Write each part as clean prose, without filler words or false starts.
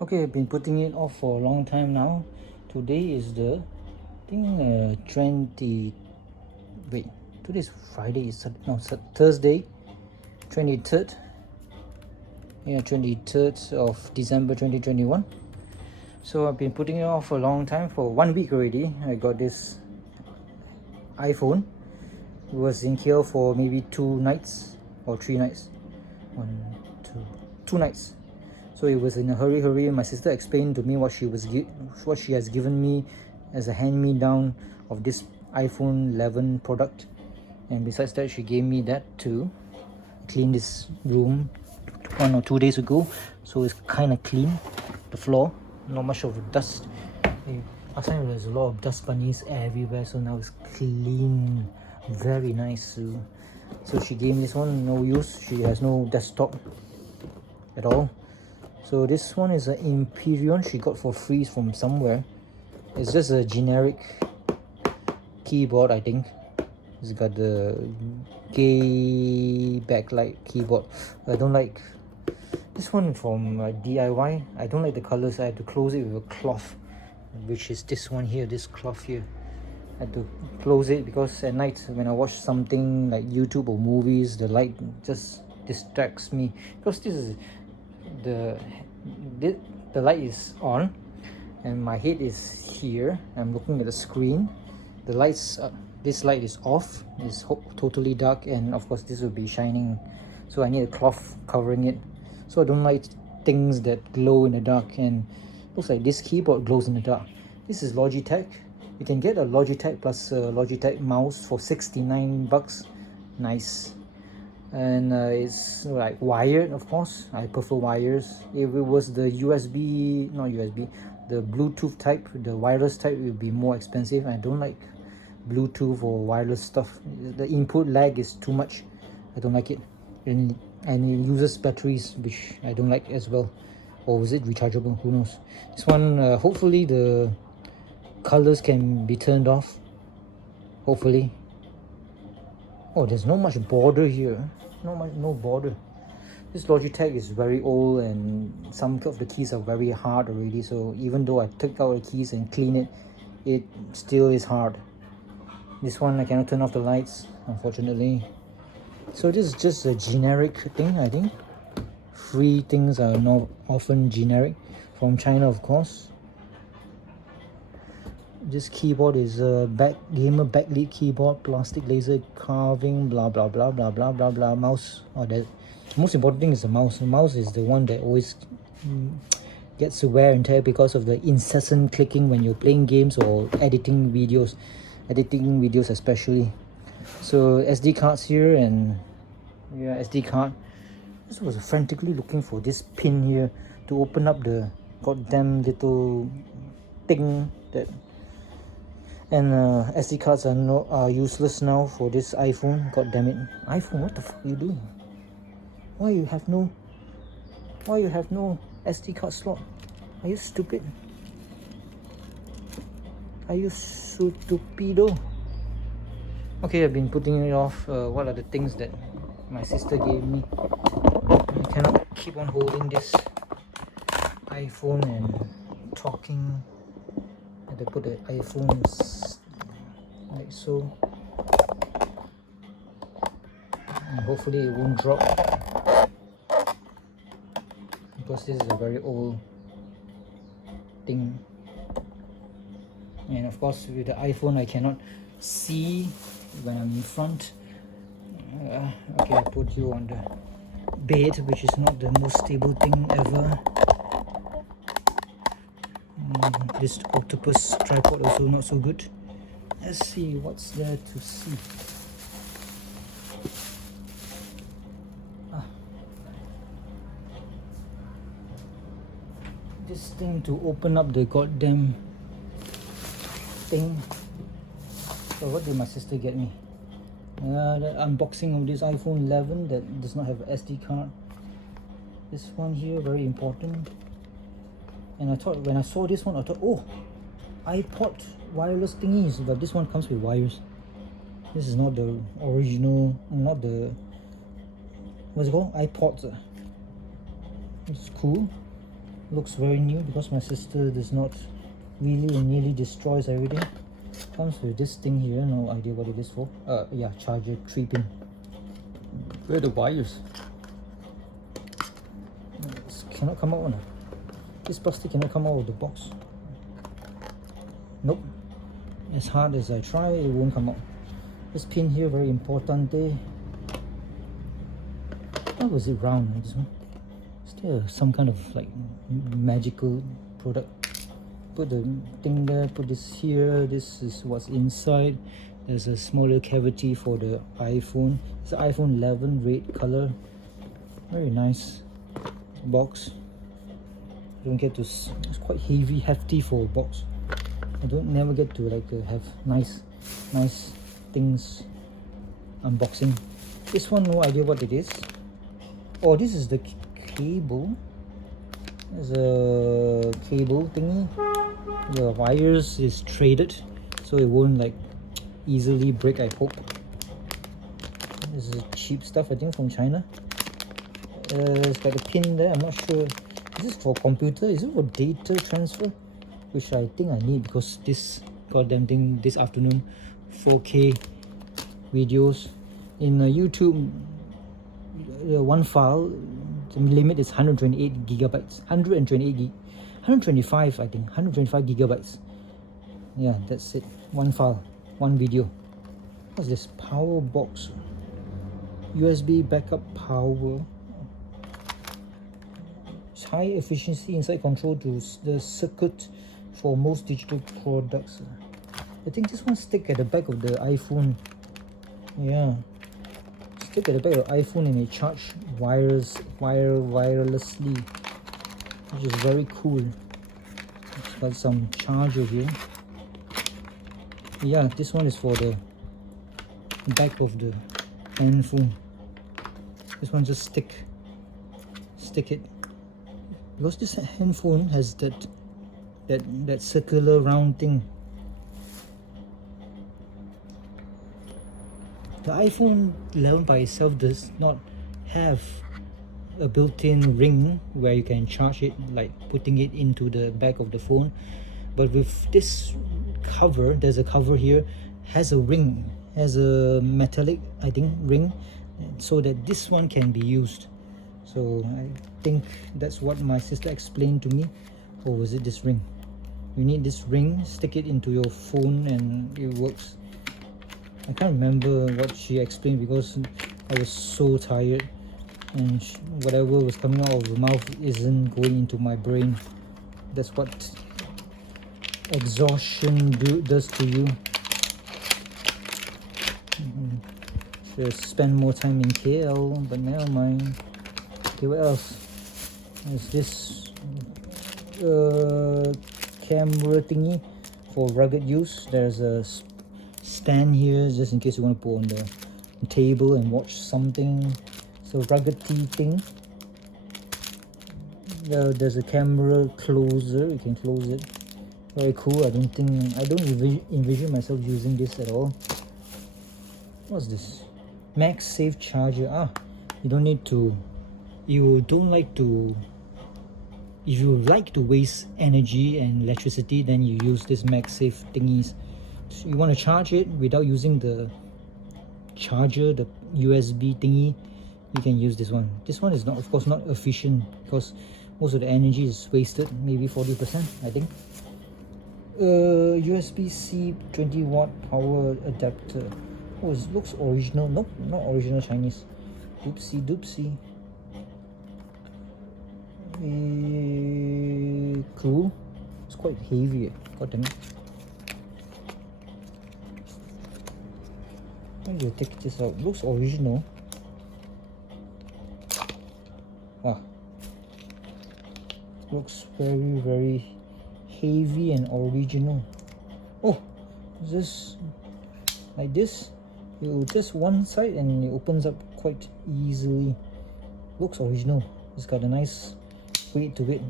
Okay, I've been putting it off for a long time now. Today is the, I think 20, wait, today is Friday, Thursday, 23rd, yeah, 23rd of December 2021. So I've been putting it off for a long time, for 1 week already. I got this iPhone. It was in here for maybe 2 nights or 3 nights. One, two, 2 nights. So it was in a hurry. My sister explained to me what she has given me as a hand-me-down of this iPhone 11 product, and besides that, she gave me that to clean this room 1 or 2 days ago. So it's kind of clean. The floor, not much of dust. Last time there's a lot of dust bunnies everywhere, so now it's clean, very nice. So she gave me this one, no use. She has no desktop at all. So this one is an Imperion she got for free from somewhere. It's just a generic keyboard, I think. It's got the gay backlight keyboard. I don't like this one from DIY. I don't like the colors. I had to close it with a cloth, which is this one here, this cloth here. I had to close it because at night when I watch something like YouTube or movies, the light just distracts me, because this is the light is on and my head is here. I'm looking at the screen. The lights, this light is off. It's totally dark, and of course this will be shining, so I need a cloth covering it. So I don't like things that glow in the dark, and looks like this keyboard glows in the dark. This is Logitech. You can get a Logitech plus a Logitech mouse for 69 bucks. Nice. And it's like wired, of course. I prefer wires. If it was the the Bluetooth type, the wireless type, it would be more expensive. I don't like Bluetooth or wireless stuff. The input lag is too much. I don't like it, and it uses batteries, which I don't like as well. Or is it rechargeable? Who knows? This one, hopefully the colors can be turned off. Hopefully. Oh, there's not much border here. No border. This Logitech is very old, and some of the keys are very hard already. So even though I took out the keys and clean it, it still is hard. This one I cannot turn off the lights, unfortunately. So this is just a generic thing, I think. Free things are not often generic, from China, of course. This keyboard is a gamer backlit keyboard, plastic laser carving, blah blah blah blah blah blah blah. Mouse. Oh, the most important thing is the mouse. The mouse is the one that always gets wear and tear because of the incessant clicking when you're playing games or editing videos especially. So SD cards here, and yeah, SD card. This was frantically looking for this pin here to open up the goddamn little thing that. And SD cards are useless now for this iPhone. God damn it, iPhone! What the fuck are you doing? Why you have no SD card slot? Are you stupid? Are you stupido? Okay, I've been putting it off. What are the things that my sister gave me? I cannot keep on holding this iPhone and talking. I had to put the iPhone like so, and hopefully it won't drop, because this is a very old thing. And of course with the iPhone I cannot see when I'm in front. Okay, I put you on the bed, which is not the most stable thing ever. This octopus tripod also not so good. Let's see what's there to see. This thing to open up the goddamn thing. So what did my sister get me? The unboxing of this iPhone 11 that does not have an SD card. This one here, very important. And I thought, when I saw this one, I thought, oh, iPod wireless thingies, but this one comes with wires. This is not the original, not the, what's it called? iPods. It's cool. Looks very new because my sister does not really and nearly destroys everything. Comes with this thing here, no idea what it is for. Yeah, charger 3-pin. Where are the wires? This cannot come out. This plastic cannot come out of the box. Nope. As hard as I try, it won't come out. This pin here, very important. Why was it round? This one? Is there some kind of like magical product? Put the thing there, put this here. This is what's inside. There's a smaller cavity for the iPhone. It's the iPhone 11 red color. Very nice box. Don't get to. It's quite heavy, hefty for a box. I don't never get to like have nice things unboxing. This one, no idea what it is. Oh, this is the cable. There's a cable thingy. The wires is traded, so it won't like easily break, I hope. This is cheap stuff, I think, from China. It's like a pin there. I'm not sure. Is this for computer? Is it for data transfer? Which I think I need because this goddamn thing this afternoon, 4K videos in YouTube. One file, the limit is 128 gigabytes. 125, I think. 125 gigabytes. Yeah, that's it. One file, one video. What's this? Power box. USB backup power. It's high efficiency inside control to the circuit for most digital products. I think this one stick at the back of the iPhone. Yeah. Stick at the back of the iPhone and it charge wirelessly, which is very cool. It's got some charger here. Yeah, this one is for the back of the handphone. This one just stick it because this handphone has that circular round thing. The iPhone 11 by itself does not have a built-in ring where you can charge it, like putting it into the back of the phone. But with this cover, there's a cover here, has a ring, has a metallic, I think, ring, so that this one can be used. So I think that's what my sister explained to me. Or was it this ring? You need this ring, stick it into your phone and it works. I can't remember what she explained because I was so tired and whatever was coming out of the mouth isn't going into my brain. That's what exhaustion does to you. Should spend more time in KL, but never mind. Okay, what else? There's this camera thingy for rugged use. There's a stand here just in case you want to put on the table and watch something. So ruggedy thing. There's a camera closer, you can close it. Very cool. I don't envision myself using this at all. What's this? MagSafe charger. You don't need to. You don't like to. If you like to waste energy and electricity, then you use this MagSafe thingies. So you want to charge it without using the charger, the USB thingy, you can use this one. This one is not, of course, not efficient because most of the energy is wasted, maybe 40%, I think. USB-C 20-watt power adapter. Oh, it looks original. Nope, not original Chinese. Oopsie doopsie. Cool. It's quite heavy. God damn it. How do you take this out? Looks original. Looks very, very heavy and original. Oh, is this like this? You just one side and it opens up quite easily. Looks original. It's got a nice weight to it.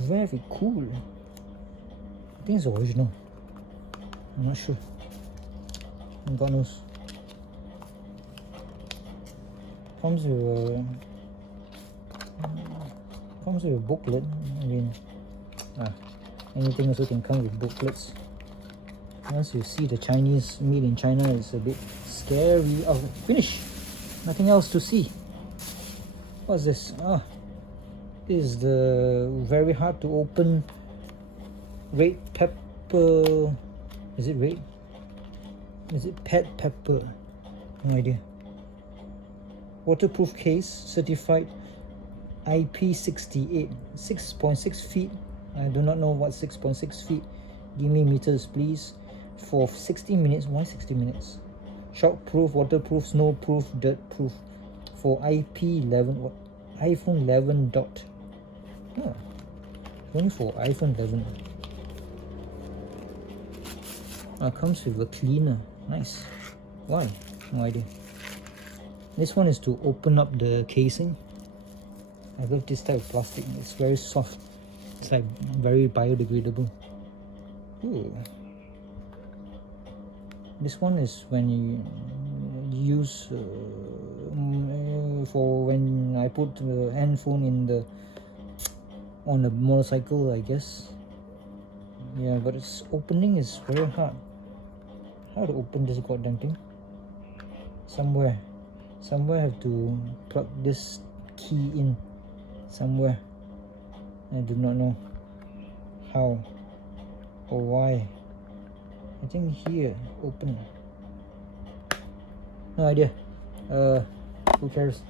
Very cool. I think it's original. I'm not sure. God knows. Comes with a booklet. mean, anything also can come with booklets. Once you see the Chinese made in China, it's a bit scary. Oh, finish! Nothing else to see. What's this? This is the very hard to open Redpepper. Is it red? Is it Redpepper? No idea. Waterproof case, certified IP68, 6.6 feet. I do not know what 6.6 feet. Give me meters, please. For 60 minutes. Why 60 minutes? Shockproof, waterproof, snowproof, dirtproof. For IP11, what? iPhone 11 dot. Oh, only for iPhone 11. Comes with a cleaner. Nice. Why? No idea. This one is to open up the casing. I love this type of plastic. It's very soft. It's like very biodegradable. Ooh. This one is when you use for when I put the handphone on the motorcycle, I guess. Yeah, but its opening is very hard. How to open this goddamn thing? Somewhere I have to plug this key in somewhere. I do not know how or why. I think here, open. No idea. Who cares?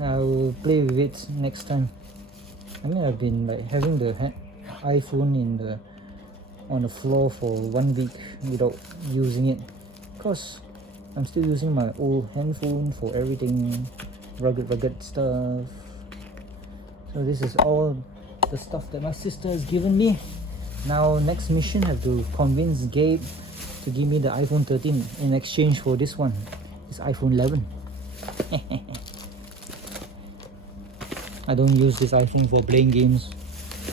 I will play with it next time. I mean, I've been like having the iPhone on the floor for 1 week without using it, cause I'm still using my old handphone for everything, rugged stuff. So this is all the stuff that my sister has given me. Now next mission, I have to convince Gabe to give me the iPhone 13 in exchange for this one, this iPhone 11. I don't use this iPhone for playing games.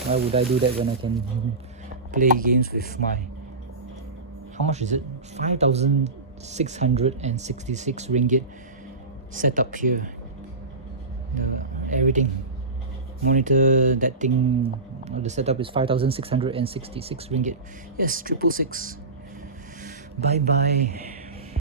Why would I do that when I can play games with my, how much is it? 5,666 ringgit set up here. Everything. Monitor, that thing, the setup is 5,666 ringgit. Yes, 666. Bye bye.